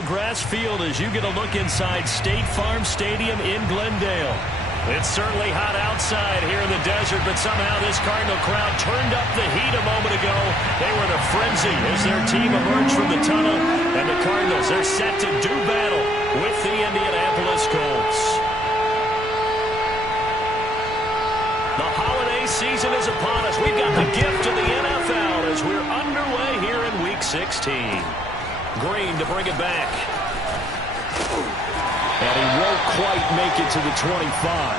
neutral grass field as you get a look inside State Farm Stadium in Glendale. It's certainly hot outside here in the desert, but somehow this Cardinal crowd turned up the heat a moment ago. They were in a frenzy as their team emerged from the tunnel, and the Cardinals, they're set to do battle with the Indianapolis Colts. The holiday season is upon us. We've got the gift of the NFL as we're underway here in Week 16. Green to bring it back. And he won't quite make it to the 25.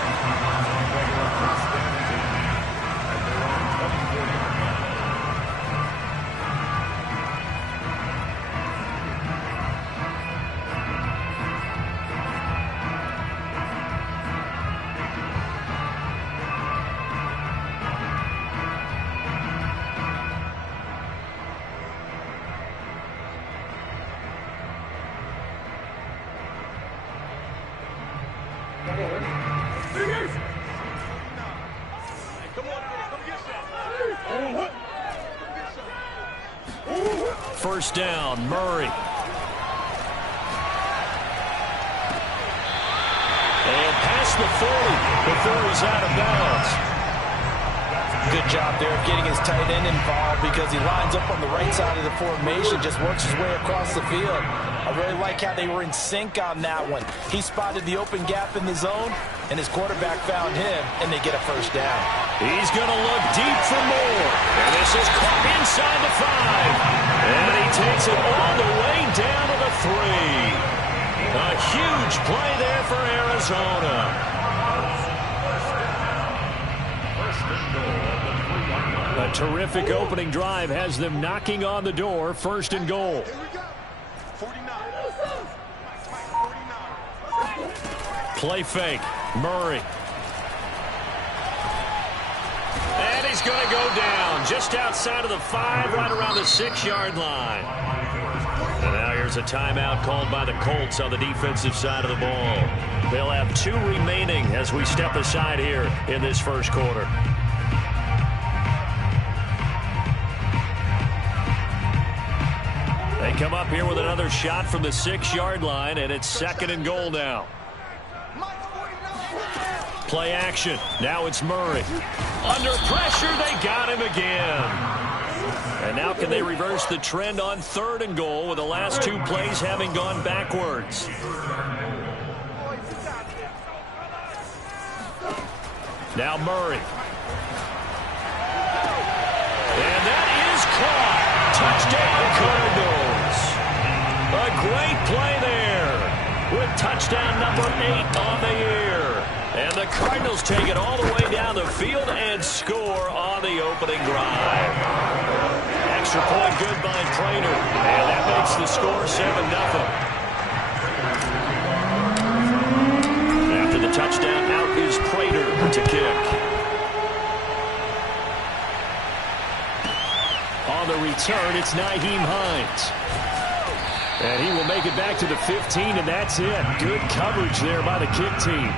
First down, Murray. And past the 40 before he's out of bounds. Good job there of getting his tight end involved because he lines up on the right side of the formation, just works his way across the field. I really like how they were in sync on that one. He spotted the open gap in the zone, and his quarterback found him, and they get a first down. He's going to look deep for more. And this is caught inside the 5. And he takes it all the way down to the 3. A huge play there for Arizona. A terrific opening drive has them knocking on the door. First and goal. Play fake. Murray. And he's going to go down just outside of the 5, right around the 6-yard line. And now here's a timeout called by the Colts on the defensive side of the ball. They'll have 2 remaining as we step aside here in this first quarter. They come up here with another shot from the 6-yard line, and it's second and goal now. Play action. Now it's Murray. Under pressure, they got him again. And now can they reverse the trend on third and goal with the last 2 plays having gone backwards? Now Murray. And that is caught. Touchdown Cardinals. A great play there with touchdown number 8 on the year. And the Cardinals take it all the way down the field and score on the opening drive. Extra point good by Prater. And that makes the score 7-0. After the touchdown, out is Prater to kick. On the return, it's Nyheim Hines. And he will make it back to the 15, and that's it. Good coverage there by the kick team.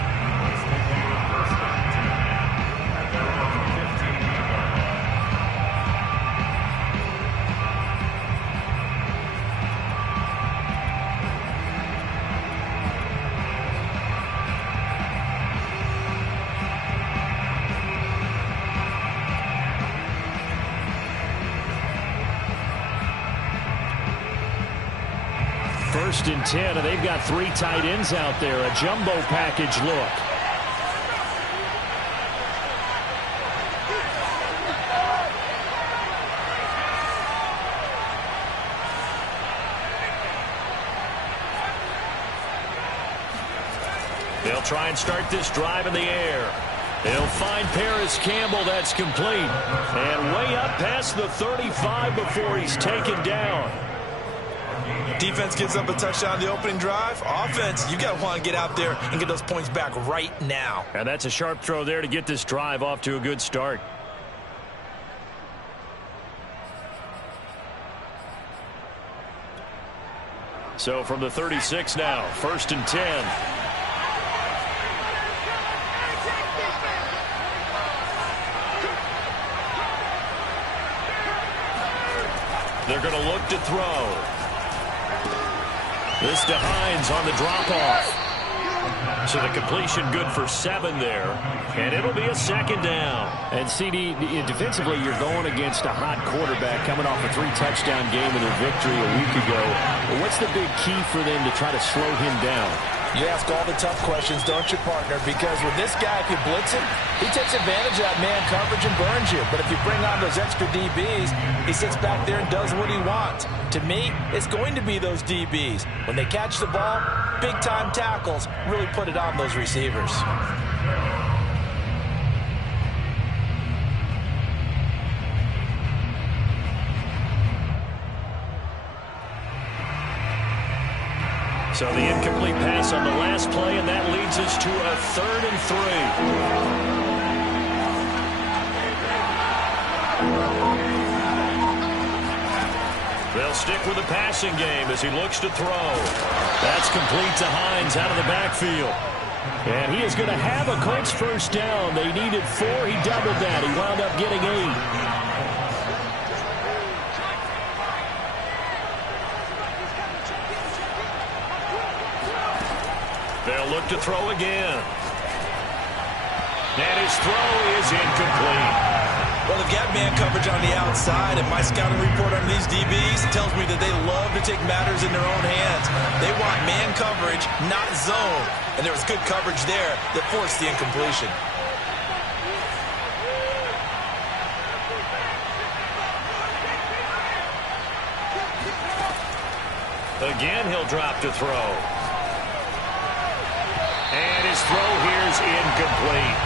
First and 10, and they've got 3 tight ends out there. A jumbo package look. They'll try and start this drive in the air. They'll find Paris Campbell. That's complete. And way up past the 35 before he's taken down. Defense gives up a touchdown the opening drive. Offense, you got to want to get out there and get those points back right now. And that's a sharp throw there to get this drive off to a good start. So from the 36 now, first and 10. They're going to look to throw. This to Hines on the drop-off. So the completion good for 7 there. And it'll be a second down. And CD, defensively, you're going against a hot quarterback coming off a 3-touchdown game and a victory a week ago. But what's the big key for them to try to slow him down? You ask all the tough questions, don't you, partner? Because with this guy, if you blitz him, he takes advantage of that man coverage and burns you. But if you bring on those extra DBs, he sits back there and does what he wants. To me, it's going to be those DBs. When they catch the ball, big-time tackles really put it on those receivers. So the incomplete pass on the last play, and that leads us to a 3rd and 3. They'll stick with the passing game as he looks to throw. That's complete to Hines out of the backfield. And he is going to have a Colts first down. They needed 4. He doubled that. He wound up getting 8. They'll look to throw again. And his throw is incomplete. Well, they've got man coverage on the outside, and my scouting report on these DBs tells me that they love to take matters in their own hands. They want man coverage, not zone. And there was good coverage there that forced the incompletion. Again, he'll drop to throw. And his throw here is incomplete.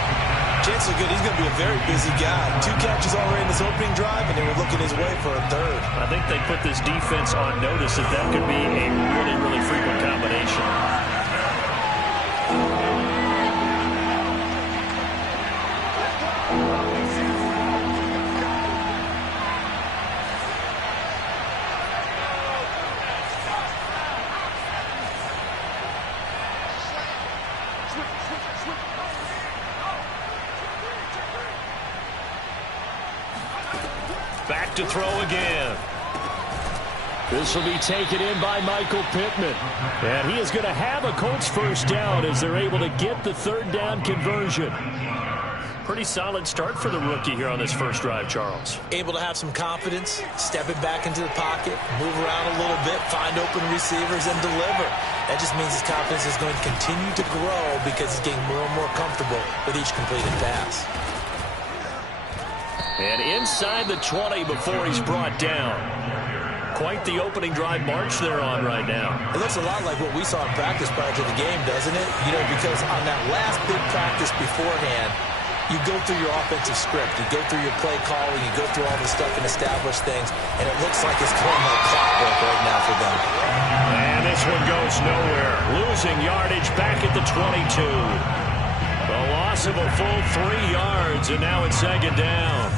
Chances are good he's going to be a very busy guy. 2 catches already in this opening drive, and they were looking his way for a 3rd. I think they put this defense on notice that that could be a really, really frequent combination. Back to throw again. This will be taken in by Michael Pittman. And he is going to have a Colts first down as they're able to get the 3rd down conversion. Pretty solid start for the rookie here on this first drive, Charles. Able to have some confidence, stepping back into the pocket, move around a little bit, find open receivers, and deliver. That just means his confidence is going to continue to grow because he's getting more and more comfortable with each completed pass. And inside the 20 before he's brought down. Quite the opening drive march they're on right now. It looks a lot like what we saw in practice prior to the game, doesn't it? You know, because on that last big practice beforehand, you go through your offensive script, you go through your play calling, you go through all this stuff and establish things, and it looks like it's going like clockwork right now for them. And this one goes nowhere. Losing yardage back at the 22. A loss of a full 3 yards, and now it's 2nd down.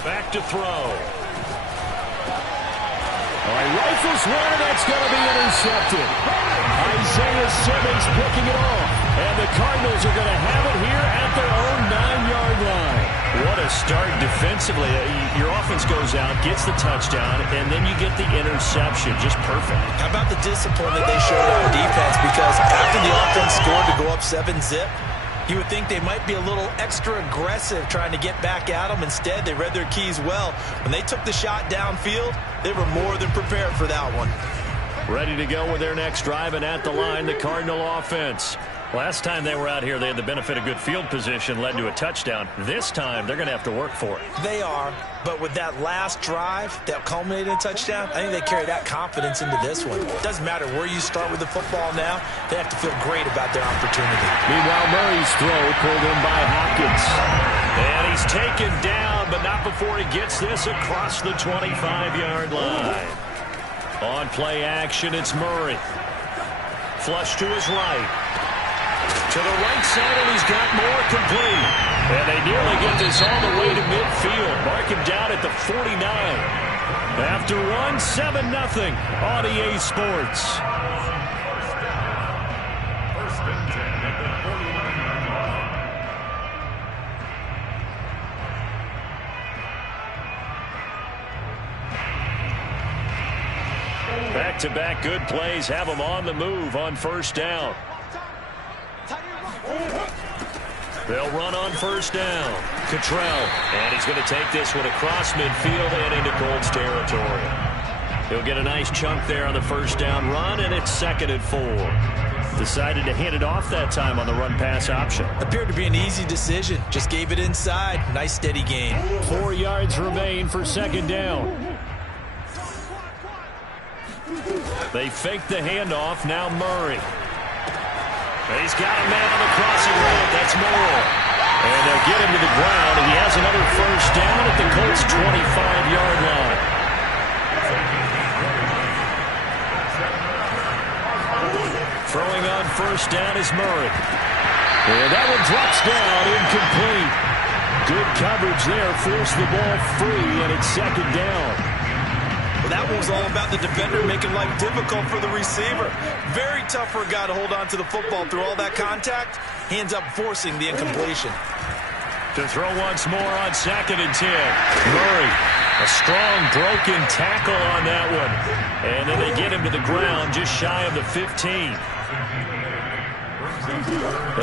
Back to throw. All right, rifles one, that's going to be intercepted. Isaiah Simmons picking it off. And the Cardinals are going to have it here at their own 9-yard line. What a start defensively. Your offense goes out, gets the touchdown, and then you get the interception. Just perfect. How about the discipline that they showed on defense? Because after the offense scored to go up 7-zip, you would think they might be a little extra aggressive trying to get back at them. Instead, they read their keys well. When they took the shot downfield, they were more than prepared for that one. Ready to go with their next drive, and at the line, the Cardinal offense. Last time they were out here, they had the benefit of good field position, led to a touchdown. This time, they're going to have to work for it. They are, but with that last drive that culminated in a touchdown, I think they carry that confidence into this one. It doesn't matter where you start with the football now, they have to feel great about their opportunity. Meanwhile, Murray's throw pulled in by Hopkins. And he's taken down, but not before he gets this across the 25-yard line. On play action, it's Murray. Flush to his right. To the right side, and he's got more complete. And they nearly get this all the way to midfield. Mark him down at the 49. After one, 7-0 on EA Sports. Back-to-back good plays have them on the move on first down. They'll run on first down. Cottrell. And he's going to take this one across midfield and into Colts territory. He'll get a nice chunk there on the first down run, and it's 2nd and 4. Decided to hand it off that time on the run-pass option. Appeared to be an easy decision. Just gave it inside. Nice steady gain. 4 yards remain for 2nd down. They fake the handoff. Now Murray. He's got a man on the crossing route. That's Moore. And they'll get him to the ground, and he has another first down at the Colts' 25-yard line. Throwing on first down is Murray. And that one drops down, incomplete. Good coverage there, forced the ball free, and it's 2nd down. Well, that one was all about the defender making life difficult for the receiver. Very tough for a guy to hold on to the football through all that contact. He ends up forcing the incompletion. To throw once more on 2nd and 10. Murray, a strong broken tackle on that one. And then they get him to the ground just shy of the 15.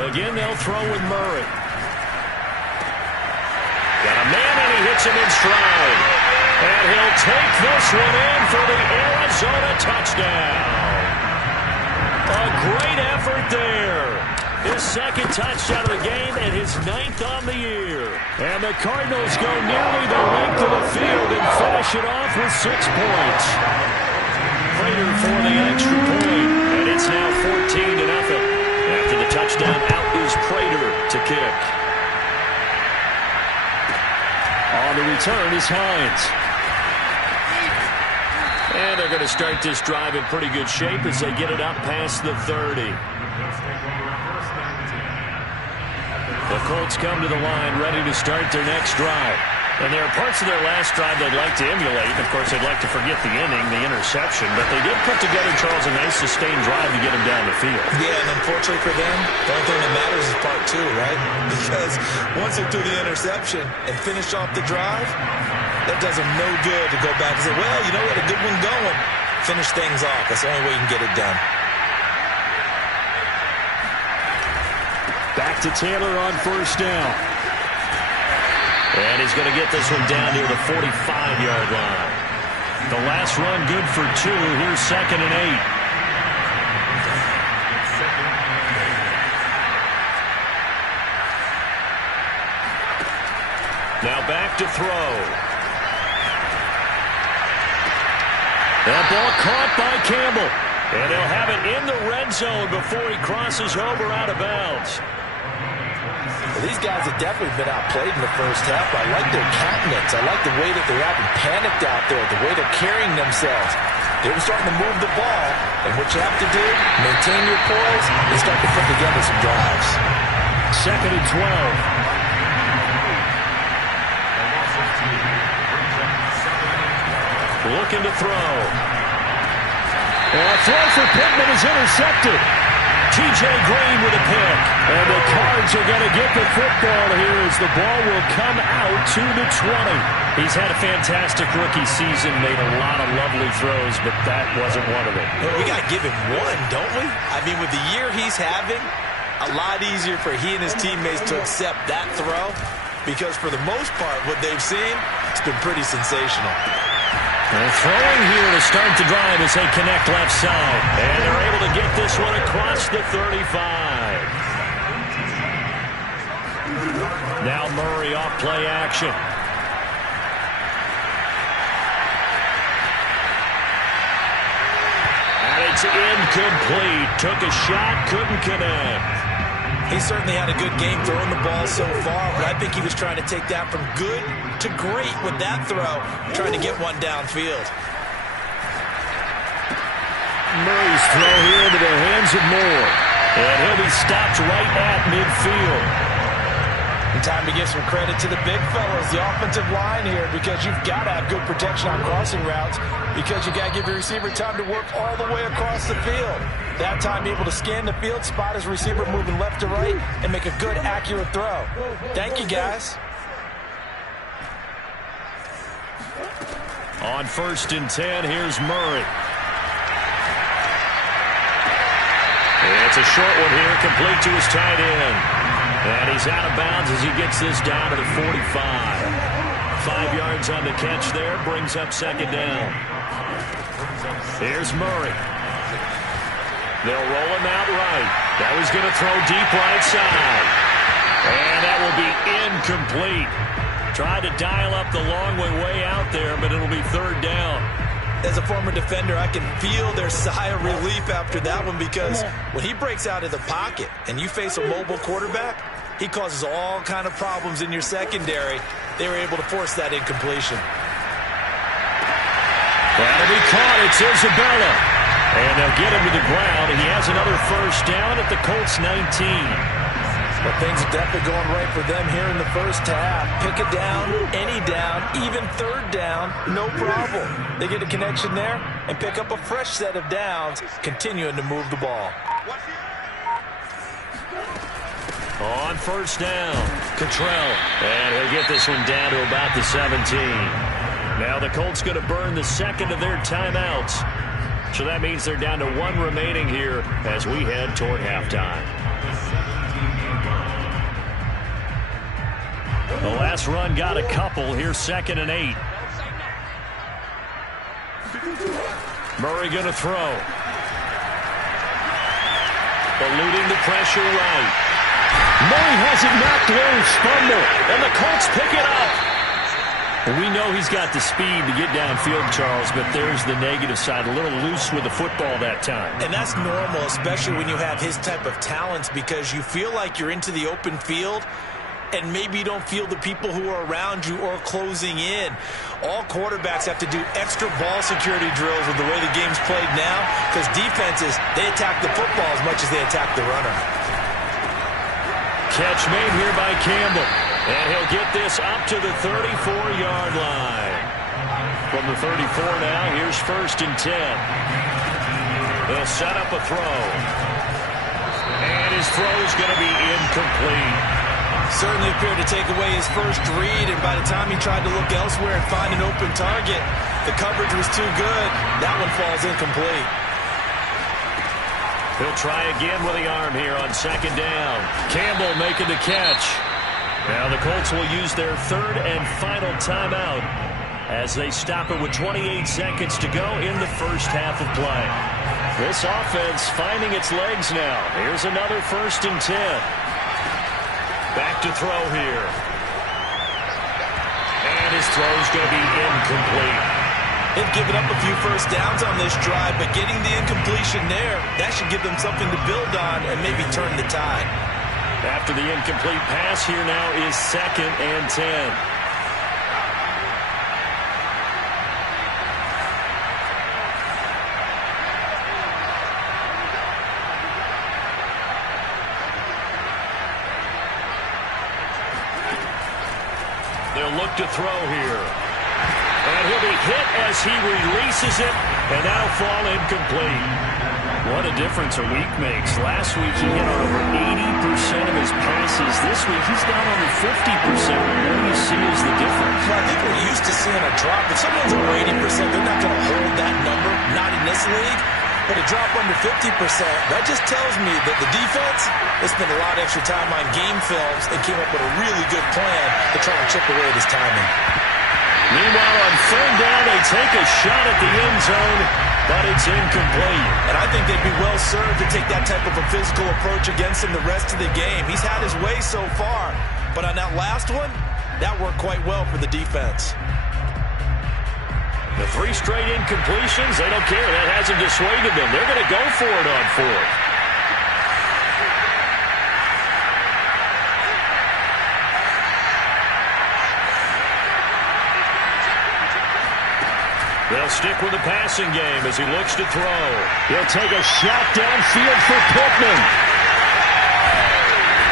Again, they'll throw with Murray. Got a man, and he hits him in stride. And he'll take this one in for the Arizona touchdown. A great effort there. His 2nd touchdown of the game and his 9th on the year. And the Cardinals go nearly the length of the field and finish it off with 6 points. Prater for the extra point, and it's now 14-0. After the touchdown, out is Prater to kick. On the return is Hines. And they're going to start this drive in pretty good shape as they get it up past the 30. The Colts come to the line ready to start their next drive. And there are parts of their last drive they'd like to emulate. Of course, they'd like to forget the inning, the interception. But they did put together, Charles, a nice sustained drive to get them down the field. Yeah, and unfortunately for them, the only thing that matters is part 2, right? Because once they threw the interception and finished off the drive, that does them no good to go back and say, well, you know, we had a good one going. Finish things off. That's the only way you can get it done. Back to Taylor on first down. And he's going to get this one down near the 45-yard line. The last run good for 2. Here's 2nd and 8. Now back to throw. That ball caught by Campbell. And they'll have it in the red zone before he crosses over out of bounds. Well, these guys have definitely been outplayed in the first half. I like their countenance. I like the way that they're acting panicked out there, the way they're carrying themselves. They're starting to move the ball. And what you have to do, maintain your poise and start to put together some drives. 2nd and 12. Looking to throw. A throw for Pittman is intercepted. T.J. Green with a pick. And the Cards are going to get the football here as the ball will come out to the 20. He's had a fantastic rookie season, made a lot of lovely throws, but that wasn't one of them. Well, we got to give him one, don't we? I mean, with the year he's having, a lot easier for he and his teammates to accept that throw because for the most part, what they've seen, it's been pretty sensational. They're throwing here to start the drive as they connect left side. And they're able to get this one across the 35. Now Murray off play action. And it's incomplete. Took a shot, couldn't connect. He certainly had a good game throwing the ball so far, but I think he was trying to take that from good to great with that throw, trying to get one downfield. Murray's throw here into the hands of Moore. And he'll be stopped right at midfield. And time to give some credit to the big fellas, the offensive line here, because you've got to have good protection on crossing routes, because you've got to give your receiver time to work all the way across the field. That time, be able to scan the field, spot his receiver moving left to right, and make a good, accurate throw. Thank you, guys. On 1st and 10, here's Murray. It's a short one here, complete to his tight end. And he's out of bounds as he gets this down to the 45. 5 yards on the catch there, brings up 2nd down. Here's Murray. They'll roll him out right. Now he's going to throw deep right side. And that will be incomplete. Tried to dial up the long way out there, but it'll be 3rd down. As a former defender, I can feel their sigh of relief after that one, because when he breaks out of the pocket and you face a mobile quarterback, he causes all kind of problems in your secondary. They were able to force that incompletion. That'll be caught. It's Isabella. And they'll get him to the ground. He has another 1st down at the Colts 19. But things are definitely going right for them here in the first half. Pick a down, any down, even 3rd down, no problem. They get a connection there and pick up a fresh set of downs, continuing to move the ball. On 1st down, Cottrell. And he'll get this one down to about the 17. Now the Colts going to burn the 2nd of their timeouts. So that means they're down to 1 remaining here as we head toward halftime. The last run got a couple. Here's 2nd and 8. Murray going to throw. Eluding the pressure right. Murray has it knocked loose. Fumble. And the Colts pick it up. We know he's got the speed to get downfield, Charles, but there's the negative side. A little loose with the football that time. And that's normal, especially when you have his type of talents, because you feel like you're into the open field, and maybe you don't feel the people who are around you or closing in. All quarterbacks have to do extra ball security drills with the way the game's played now, because defenses, they attack the football as much as they attack the runner. Catch made here by Campbell. And he'll get this up to the 34-yard line. From the 34 now, here's 1st and 10. They'll set up a throw. And his throw is going to be incomplete. Certainly appeared to take away his first read, and by the time he tried to look elsewhere and find an open target, the coverage was too good. That one falls incomplete. He'll try again with the arm here on 2nd down. Campbell making the catch. Now the Colts will use their 3rd and final timeout as they stop it with 28 seconds to go in the first half of play. This offense finding its legs now. Here's another 1st and 10. Back to throw here. And his throw's going to be incomplete. They've given up a few first downs on this drive, but getting the incompletion there, that should give them something to build on and maybe turn the tide. After the incomplete pass, here now is 2nd and 10. They'll look to throw here. And he'll be hit as he releases it, and that'll fall incomplete. What a difference a week makes. Last week he hit on over 80% of his passes. This week he's down only 50%. What do you see as the difference? Well, I think we're used to seeing a drop. If someone's over 80%, they're not going to hold that number, not in this league. But a drop under 50%, that just tells me that the defense, they spent a lot of extra time on game films and came up with a really good plan to try and chip away at his timing. Meanwhile, on 3rd down, they take a shot at the end zone, but it's incomplete. And I think they'd be well served to take that type of a physical approach against him the rest of the game. He's had his way so far, but on that last one, that worked quite well for the defense. The 3 straight incompletions, they don't care. That hasn't dissuaded them. They're going to go for it on 4th. They'll stick with the passing game as he looks to throw. He'll take a shot downfield for Pittman.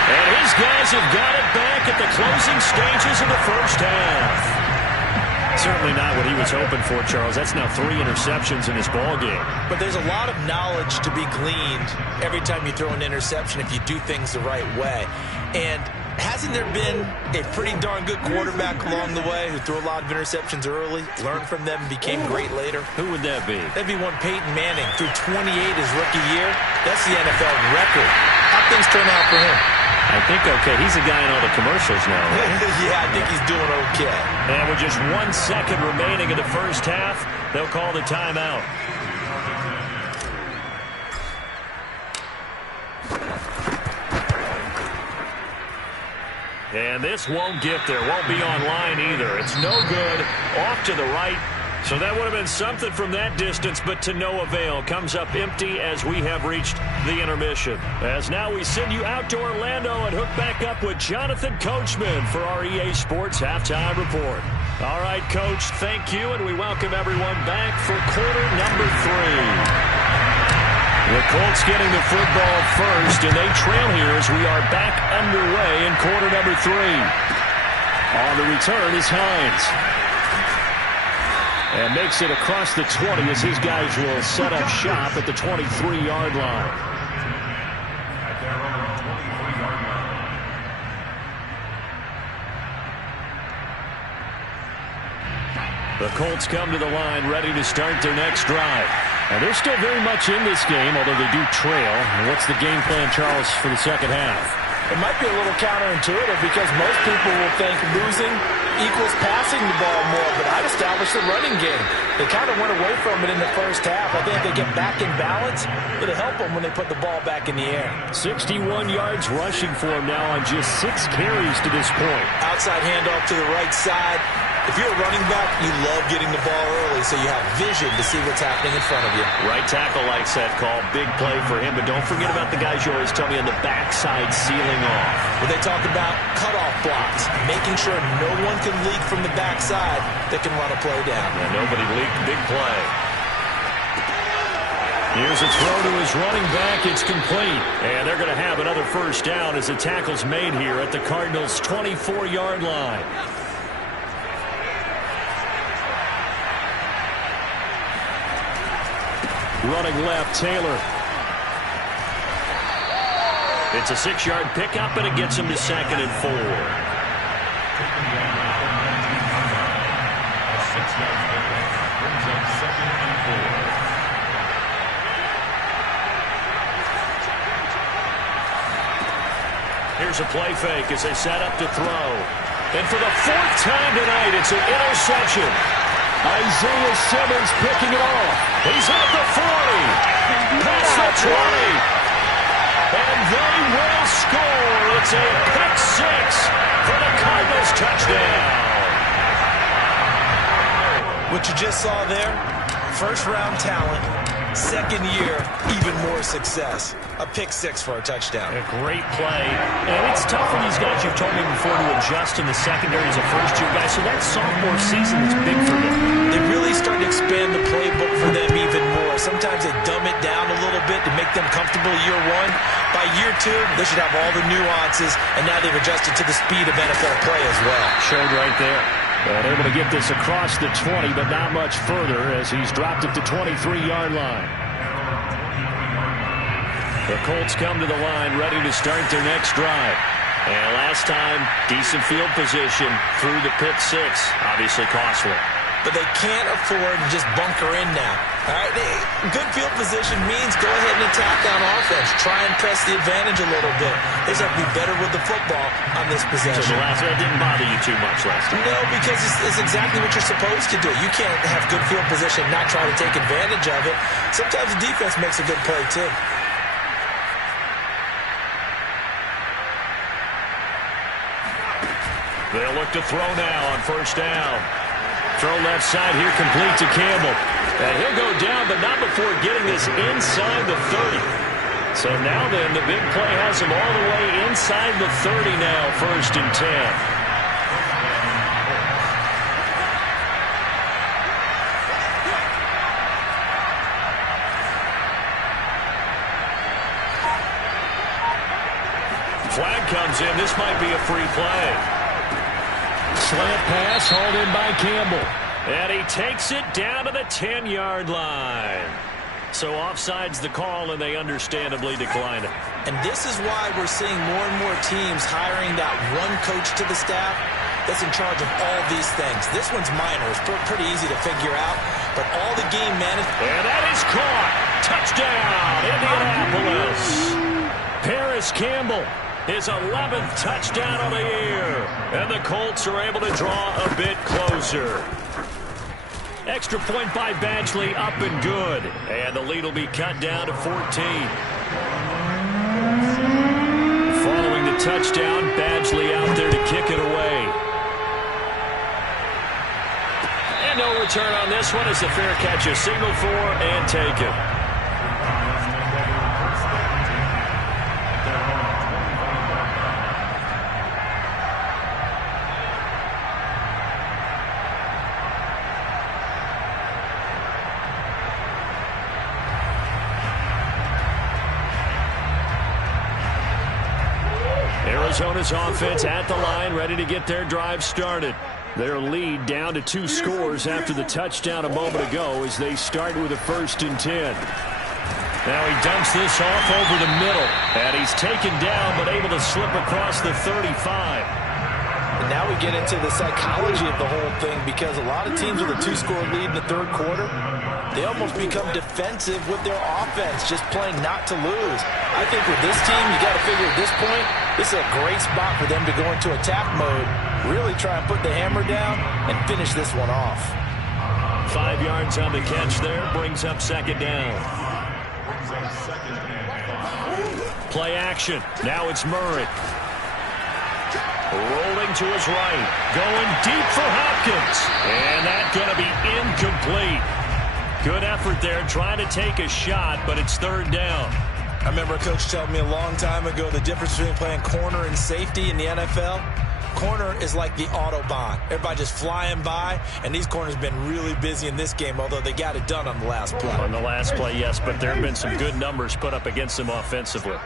And he these guys have got it back at the closing stages of the first half. Certainly not what he was hoping for, Charles. That's now 3 interceptions in this ball game. But there's a lot of knowledge to be gleaned every time you throw an interception if you do things the right way. And hasn't there been a pretty darn good quarterback along the way who threw a lot of interceptions early, learned from them, and became great later? Who would that be? That'd be one Peyton Manning. Threw 28 his rookie year. That's the NFL record. How'd things turn out for him? I think okay. He's a guy in all the commercials now. Yeah, I think he's doing okay. And with just 1 second remaining in the first half, they'll call the timeout. And this won't get there. Won't be online either. It's no good. Off to the right. So that would have been something from that distance, but to no avail. Comes up empty as we have reached the intermission. As now we send you out to Orlando and hook back up with Jonathan Coachman for our EA Sports Halftime Report. All right, Coach, thank you, and we welcome everyone back for quarter number 3. The Colts getting the football first, and they trail here as we are back underway in quarter number 3. On the return is Hines. And makes it across the 20 as his guys will set up shop at the 23-yard line. The Colts come to the line ready to start their next drive. And they're still very much in this game, although they do trail. And what's the game plan, Charles, for the second half? It might be a little counterintuitive because most people will think losing equals passing the ball more, but I'd establish the running game. They kind of went away from it in the first half. I think if they get back in balance, it'll help them when they put the ball back in the air. 61 yards rushing for him now on just 6 carries to this point. Outside handoff to the right side. If you're a running back, you love getting the ball early so you have vision to see what's happening in front of you. Right tackle likes that call. Big play for him, but don't forget about the guys you always tell me on the backside sealing off. Well, they talk about cutoff blocks, making sure no one can leak from the backside that can run a play down. Yeah, nobody leaked. Big play. Here's a throw to his running back. It's complete. And they're going to have another first down as the tackle's made here at the Cardinals' 24-yard line. Running left, Taylor. It's a 6-yard pickup, and it gets him to 2nd and 4. Here's a play fake as they set up to throw. And for the 4th time tonight, it's an interception. Isaiah Simmons picking it off. He's at the 40. Past the 20. And they will score. It's a pick 6 for the Cardinals touchdown. What you just saw there, first-round talent, second year, even more success. A pick 6 for a touchdown. A great play. And it's tough for these guys, you've told me before, to adjust in the secondary as a first-year guy. So that sophomore season is big for them. They really start to expand the playbook for them even more. Sometimes they dumb it down a little bit to make them comfortable year 1. By year 2, they should have all the nuances, and now they've adjusted to the speed of NFL play as well. Showed right there. And able to get this across the 20, but not much further as he's dropped it to 23-yard line. The Colts come to the line ready to start their next drive. And last time, decent field position through the pick 6. Obviously costly. But they can't afford to just bunker in now. All right, good field position means go ahead and attack on offense. Try and press the advantage a little bit. They just have to be better with the football on this possession. So that didn't bother you too much last time? No, because it's exactly what you're supposed to do. You can't have good field position and not try to take advantage of it. Sometimes the defense makes a good play, too. They'll look to throw now on first down. Throw left side here, complete to Campbell. And he'll go down, but not before getting this inside the 30. So now then, the big play has him all the way inside the 30 now, 1st and 10. Flag comes in. This might be a free play. Slant pass hauled in by Campbell. And he takes it down to the 10-yard line. So offside's the call, and they understandably decline it. And this is why we're seeing more and more teams hiring that one coach to the staff that's in charge of all these things. This one's minor. It's pretty easy to figure out. But all the game management. And that is caught. Touchdown, Indianapolis. Paris Campbell, his 11th touchdown of the year. And the Colts are able to draw a bit closer. Extra point by Badgley, up and good. And the lead will be cut down to 14. Following the touchdown, Badgley out there to kick it away. And no return on this one as the fair catch is signaled for and taken. Arizona's offense at the line, ready to get their drive started. Their lead down to 2 scores after the touchdown a moment ago as they start with a 1st and 10. Now he dumps this off over the middle, and he's taken down but able to slip across the 35. And now we get into the psychology of the whole thing, because a lot of teams with a 2-score lead in the 3rd quarter, they almost become defensive with their offense, just playing not to lose. I think with this team, you got to figure at this point, this is a great spot for them to go into attack mode, really try and put the hammer down and finish this one off. 5 yards on the catch there, brings up 2nd down. Play action. Now it's Murray. Rolling to his right. Going deep for Hopkins. And that's going to be incomplete. Good effort there, trying to take a shot, but it's 3rd down. I remember a coach telling me a long time ago the difference between playing corner and safety in the NFL. Corner is like the Autobahn. Everybody just flying by, and these corners have been really busy in this game, although they got it done on the last play. On the last play, yes, but there have been some good numbers put up against them offensively.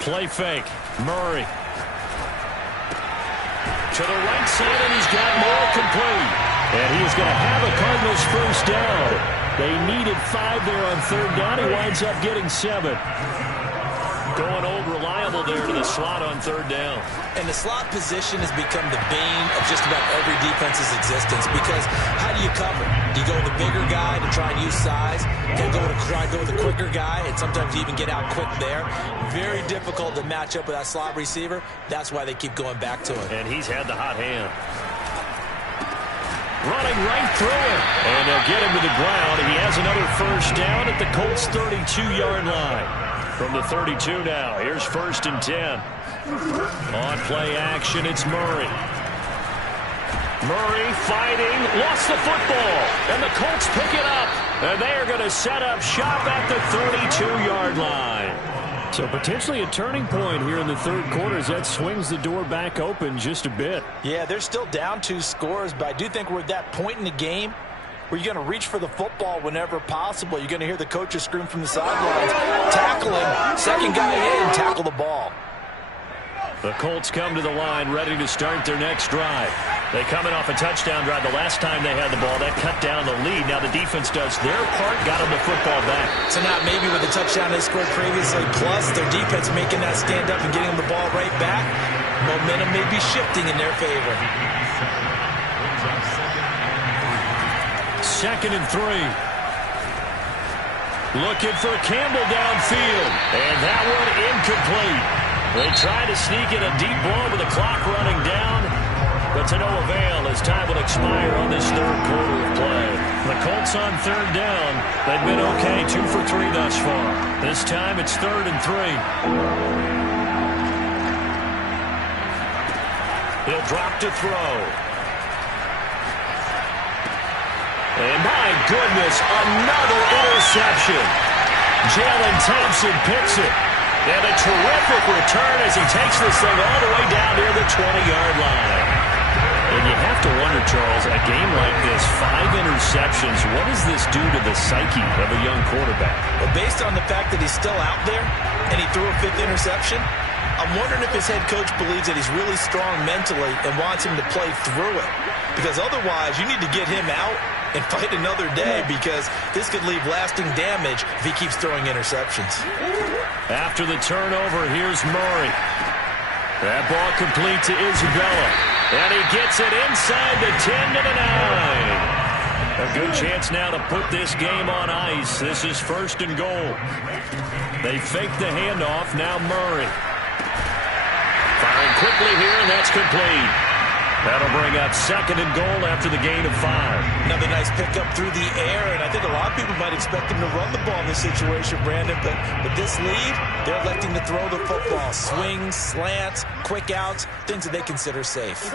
Play fake. Murray. To the right side, and he's got more complete. And he is going to have a Cardinals 1st down. They needed 5 there on 3rd down. He winds up getting 7. Going old reliable there to the slot on 3rd down. And the slot position has become the bane of just about every defense's existence, because how do you cover? Do you go with the bigger guy to try and use size? Do you try to go with the quicker guy, and sometimes you even get out quick there? Very difficult to match up with that slot receiver. That's why they keep going back to him. And he's had the hot hand. Running right through him. And they'll get him to the ground. He has another 1st down at the Colts' 32-yard line. From the 32 now, here's 1st and 10. On play action, it's Murray. Murray fighting, lost the football, and the Colts pick it up. And they are going to set up shop at the 32-yard line. So potentially a turning point here in the 3rd quarter as that swings the door back open just a bit. Yeah, they're still down 2 scores, but I do think we're at that point in the game where you're going to reach for the football whenever possible. You're going to hear the coaches scream from the sidelines. Tackle him. 2nd guy in, tackle the ball. The Colts come to the line, ready to start their next drive. They come in off a touchdown drive the last time they had the ball. That cut down the lead. Now the defense does their part, got them the football back. So now maybe with the touchdown they scored previously, plus their defense making that stand up and getting them the ball right back, momentum may be shifting in their favor. 2nd and 3. Looking for Campbell downfield. And that one incomplete. They try to sneak in a deep ball with the clock running down, but to no avail as time will expire on this 3rd quarter of play. The Colts on 3rd down. They've been okay, 2 for 3 thus far. This time it's 3rd and 3. He'll drop to throw. And my goodness, another interception. Jalen Thompson picks it. And a terrific return as he takes this thing all the way down near the 20-yard line. And you have to wonder, Charles, a game like this, 5 interceptions, what does this do to the psyche of a young quarterback? Well, based on the fact that he's still out there and he threw a 5th interception, I'm wondering if his head coach believes that he's really strong mentally and wants him to play through it. Because otherwise, you need to get him out and fight another day, because this could leave lasting damage if he keeps throwing interceptions. After the turnover, here's Murray. That ball complete to Isabella. And he gets it inside the 10 to the 9. A good chance now to put this game on ice. This is 1st and goal. They fake the handoff. Now Murray. Firing quickly here, and that's complete. That'll bring up 2nd and goal after the gain of 5. Another nice pickup through the air, and I think a lot of people might expect him to run the ball in this situation, Brandon, but with this lead, they're electing to throw the football. Swings, slants, quick outs, things that they consider safe.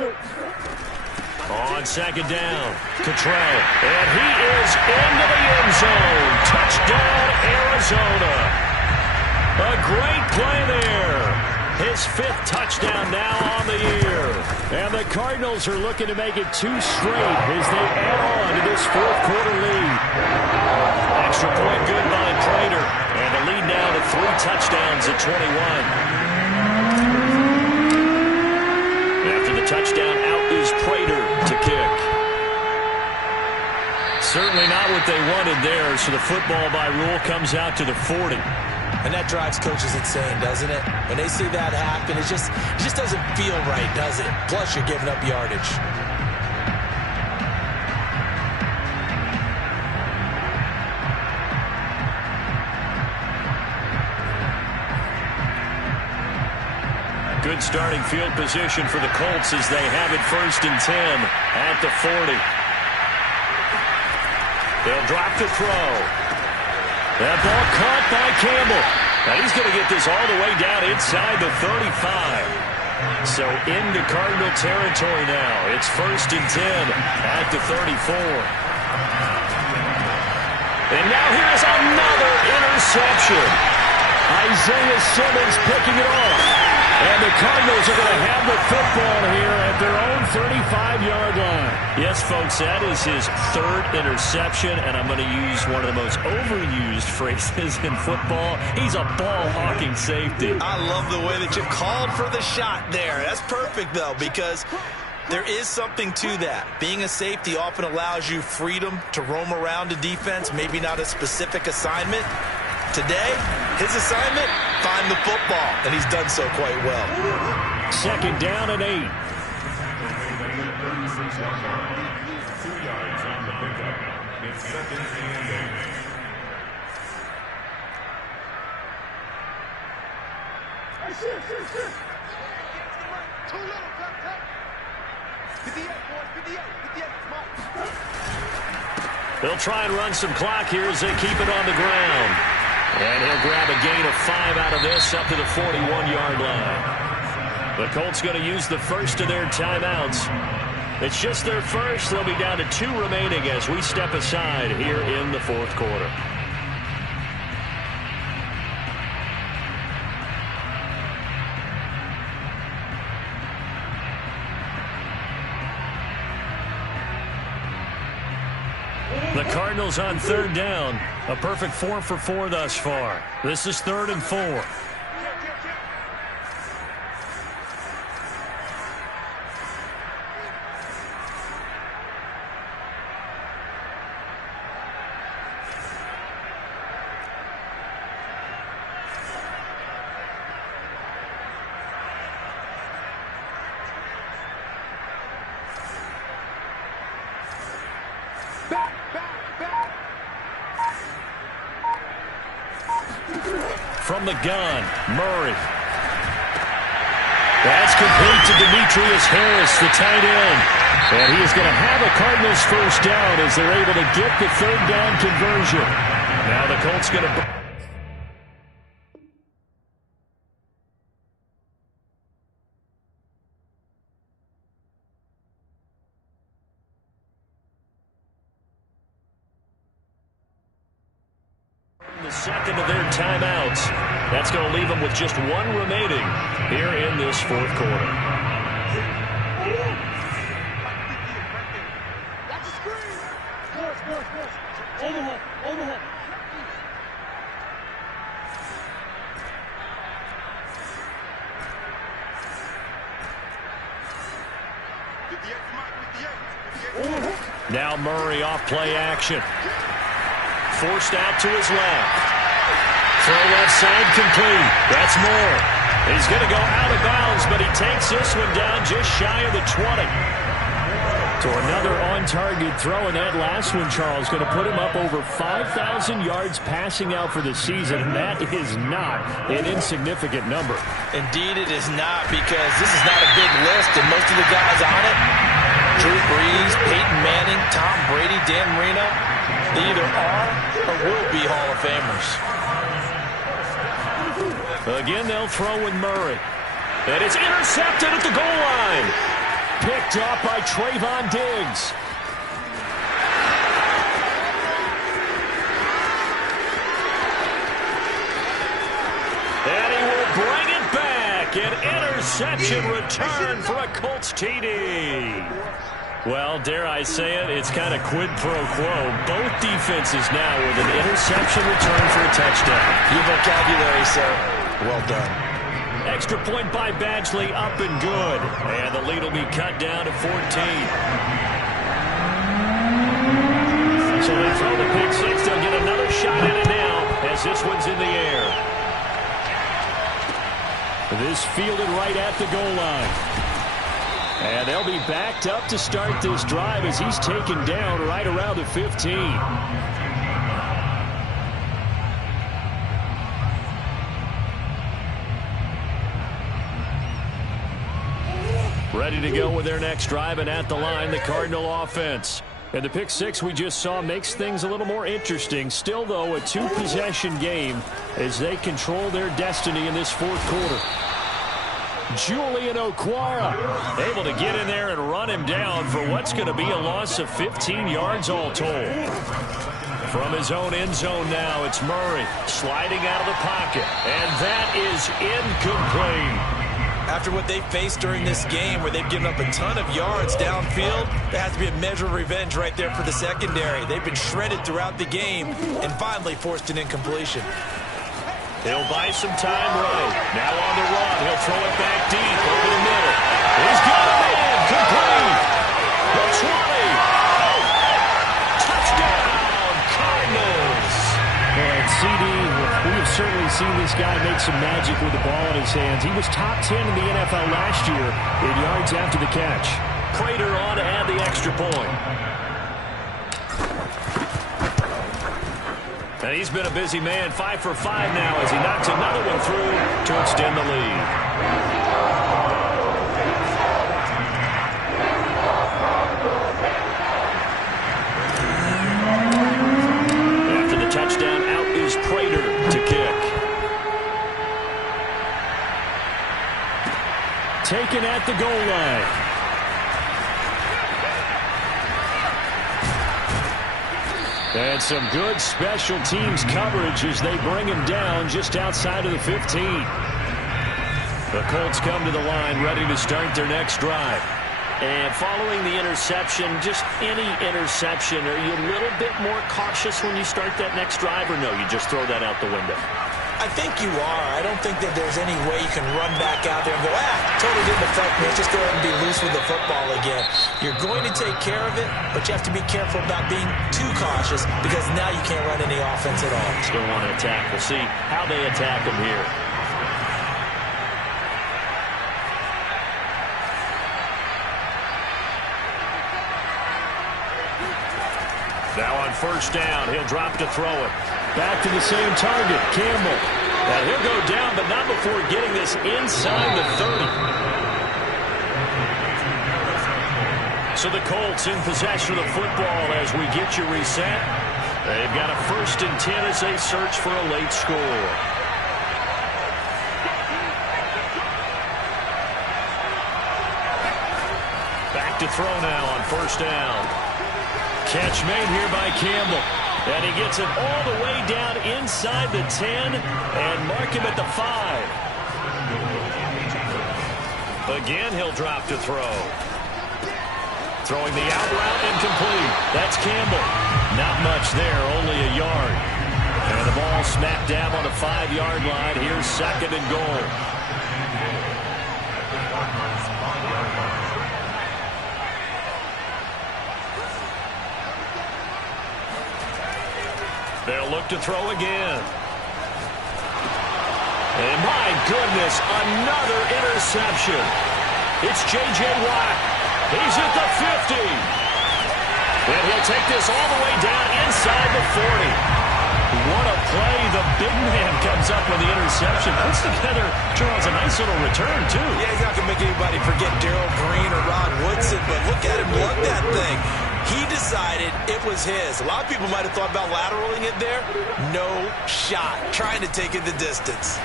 On 2nd down, Cottrell, and he is into the end zone. Touchdown, Arizona. A great play there. His 5th touchdown now on the year. And the Cardinals are looking to make it 2 straight as they add on to this 4th quarter lead. Extra point good by Prater. And the lead now to 3 touchdowns at 21. After the touchdown, out is Prater to kick. Certainly not what they wanted there, so the football by rule comes out to the 40. And that drives coaches insane, doesn't it? When they see that happen, it just doesn't feel right, does it? Plus, you're giving up yardage. Good starting field position for the Colts as they have it 1st and 10 at the 40. They'll drop the throw. That ball caught by Campbell. Now he's going to get this all the way down inside the 35. So into Cardinal territory now. It's 1st and 10 at the 34. And now here's another interception. Isaiah Simmons picking it off. And the Cardinals are going to have the football here at their own 35-yard line. Yes, folks, that is his 3rd interception, and I'm going to use one of the most overused phrases in football. He's a ball-hawking safety. I love the way that you called for the shot there. That's perfect, though, because there is something to that. Being a safety often allows you freedom to roam around the defense, maybe not a specific assignment. Today, his assignment, find the football, and he's done so quite well. 2nd down and 8. They'll try and run some clock here as they keep it on the ground. And he'll grab a gain of 5 out of this up to the 41-yard line. The Colts going to use the first of their timeouts. It's just their first. They'll be down to 2 remaining as we step aside here in the 4th quarter. The Cardinals on 3rd down. A perfect 4 for 4 thus far. This is 3rd and 4. From the gun, Murray. That's complete to Demetrius Harris, the tight end. And he is going to have a Cardinals 1st down as they're able to get the 3rd down conversion. Now the Colts going to... the second of their timeouts. That's going to leave them with just 1 remaining here in this 4th quarter. Now Murray off play action. Forced out to his left. Throw left side complete. That's Moore. He's going to go out of bounds, but he takes this one down just shy of the 20. So another on-target throw, and that last one, Charles, going to put him up over 5,000 yards passing out for the season, and that is not an insignificant number. Indeed it is not, because this is not a big list, and most of the guys on it, Drew Brees, Peyton Manning, Tom Brady, Dan Marino, they either are or will be Hall of Famers. Again, they'll throw with Murray. And it's intercepted at the goal line. Picked off by Trayvon Diggs. And he will bring it back. An interception return for a Colts TD. Well, dare I say it, it's kind of quid pro quo. Both defenses now with an interception return for a touchdown. Your vocabulary, sir. Well done. Extra point by Badgley, up and good. And the lead will be cut down to 14. So they throw the pick six. They'll get another shot at it now as this one's in the air. This fielded right at the goal line. And they'll be backed up to start this drive as he's taken down right around the 15. Ready to go with their next drive, and at the line, the Cardinal offense. And the pick six we just saw makes things a little more interesting. Still, though, a two-possession game as they control their destiny in this fourth quarter. Julian Okwara able to get in there and run him down for what's going to be a loss of 15 yards all told. From his own end zone now, it's Murray sliding out of the pocket, and that is incomplete. After what they faced during this game where they've given up a ton of yards downfield, there has to be a measure of revenge right there for the secondary. They've been shredded throughout the game and finally forced an incompletion. He'll buy some time right. Now on the run. He'll throw it back deep over the middle. He's got it in. Complete. The 20. Touchdown, Cardinals. And CD, we have certainly seen this guy make some magic with the ball in his hands. He was top 10 in the NFL last year in yards after the catch. Prater on to add the extra point. And he's been a busy man, 5 for 5 now as he knocks another one through to extend the lead. After the touchdown, out is Prater to kick. Taken at the goal line. And some good special teams coverage as they bring him down just outside of the 15. The Colts come to the line ready to start their next drive. And following the interception, just any interception, are you a little bit more cautious when you start that next drive, or no, you just throw that out the window? I think you are. I don't think that there's any way you can run back out there and go, totally didn't affect me. Let's just go ahead and be loose with the football again. You're going to take care of it, but you have to be careful about being too cautious because now you can't run any offense at all. Still want to attack. We'll see how they attack him here. Now on first down, he'll drop to throw it. Back to the same target, Campbell. Now he'll go down, but not before getting this inside the 30. So the Colts in possession of the football as we get you reset. They've got a 1st and 10 as they search for a late score. Back to throw now on first down. Catch made here by Campbell. And he gets it all the way down inside the 10 and mark him at the 5. Again, he'll drop to throw. Throwing the out route incomplete. That's Campbell. Not much there, only a yard. And the ball smack dab on the 5-yard line. Here's 2nd and goal. They'll look to throw again. And my goodness, another interception. It's J.J. Watt. He's at the 50. And he'll take this all the way down inside the 40. What a play. The big man comes up with the interception. Puts together, Charles, a nice little return, too. Yeah, he's not going to make anybody forget Darrell Green or Rod Woodson, but look at him lug that thing. He decided it was his. A lot of people might have thought about lateraling it there. No shot. Trying to take it the distance.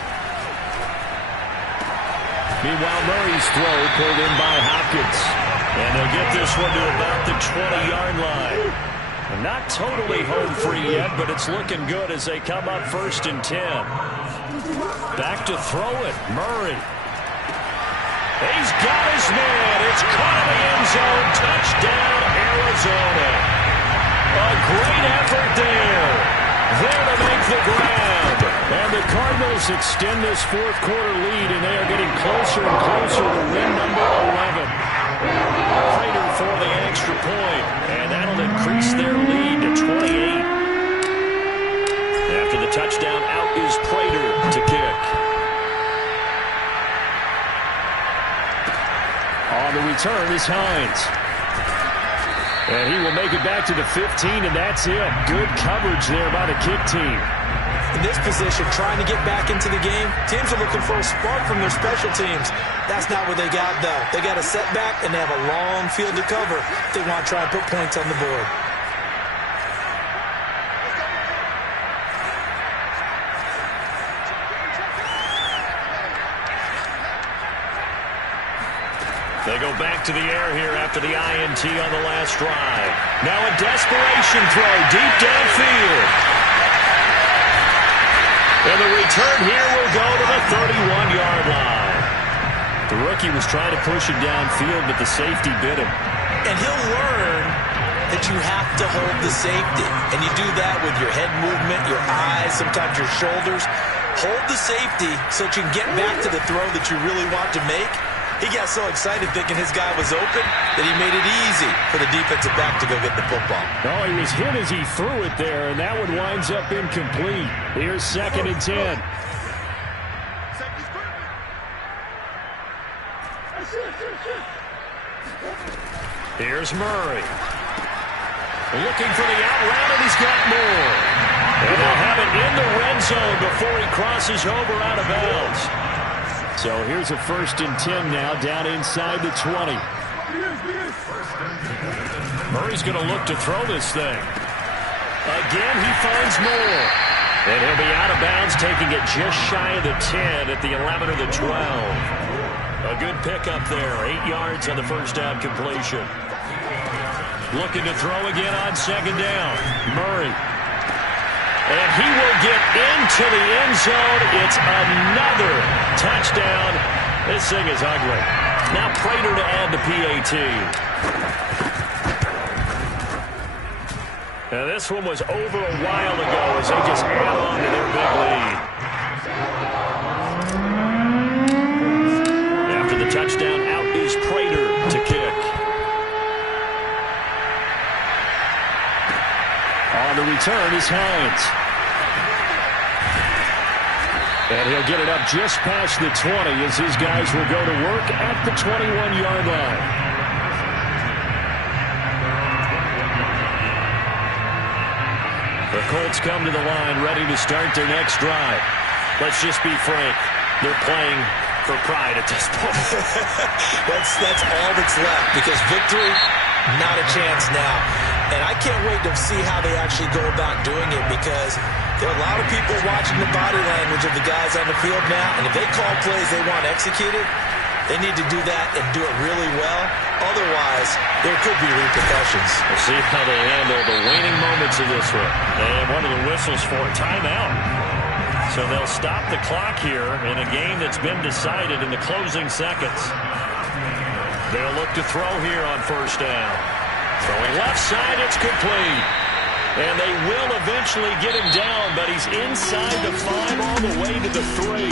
Meanwhile, Murray's throw pulled in by Hopkins. And they'll get this one to about the 20-yard line. Not totally home free yet, but it's looking good as they come up 1st and 10. Back to throw it, Murray. He's got his man. It's caught in the end zone. Touchdown, Arizona. A great effort there. There to make the grab. And the Cardinals extend this fourth quarter lead, and they are getting closer and closer to win number 11. Prater for the extra point, and that'll increase their lead to 28. After the touchdown, out is Prater to kick. On the return is Hines. And he will make it back to the 15, and that's it. Good coverage there by the kick team. In this position, trying to get back into the game, teams are looking for a spark from their special teams. That's not what they got, though. They got a setback, and they have a long field to cover if they want to try and put points on the board. They go back to the air here after the INT on the last drive. Now a desperation throw deep downfield. And the return here will go to the 31-yard line. The rookie was trying to push it downfield, but the safety bit him. And he'll learn that you have to hold the safety. And you do that with your head movement, your eyes, sometimes your shoulders. Hold the safety so that you can get back to the throw that you really want to make. He got so excited thinking his guy was open that he made it easy for the defensive back to go get the football. No, he was hit as he threw it there, and that one winds up incomplete. Here's 2nd and 10. Here's Murray. Looking for the out route, and he's got more. And they'll have it in the red zone before he crosses over out of bounds. So here's a 1st and 10 now, down inside the 20. Murray's going to look to throw this thing. Again, he finds more. And he'll be out of bounds, taking it just shy of the 10 at the 11 or the 12. A good pickup there, 8 yards on the first down completion. Looking to throw again on 2nd down. Murray. And he will get into the end zone. It's another touchdown. This thing is ugly. Now Prater to add the PAT. And this one was over a while ago as they just add on to their big lead. After the touchdown, out is Prater to kick. On the return is Hines. And he'll get it up just past the 20 as his guys will go to work at the 21-yard line. The Colts come to the line ready to start their next drive. Let's just be frank. They're playing for pride at this point. That's all that's left because victory, not a chance now. And I can't wait to see how they actually go about doing it because there are a lot of people watching the body language of the guys on the field now. And if they call plays they want executed, they need to do that and do it really well. Otherwise, there could be repercussions. We'll see how they handle the waning moments of this one. And one of the whistles for a timeout. So they'll stop the clock here in a game that's been decided in the closing seconds. They'll look to throw here on 1st down. Throwing left side, it's complete. And they will eventually get him down, but he's inside the 5 all the way to the 3.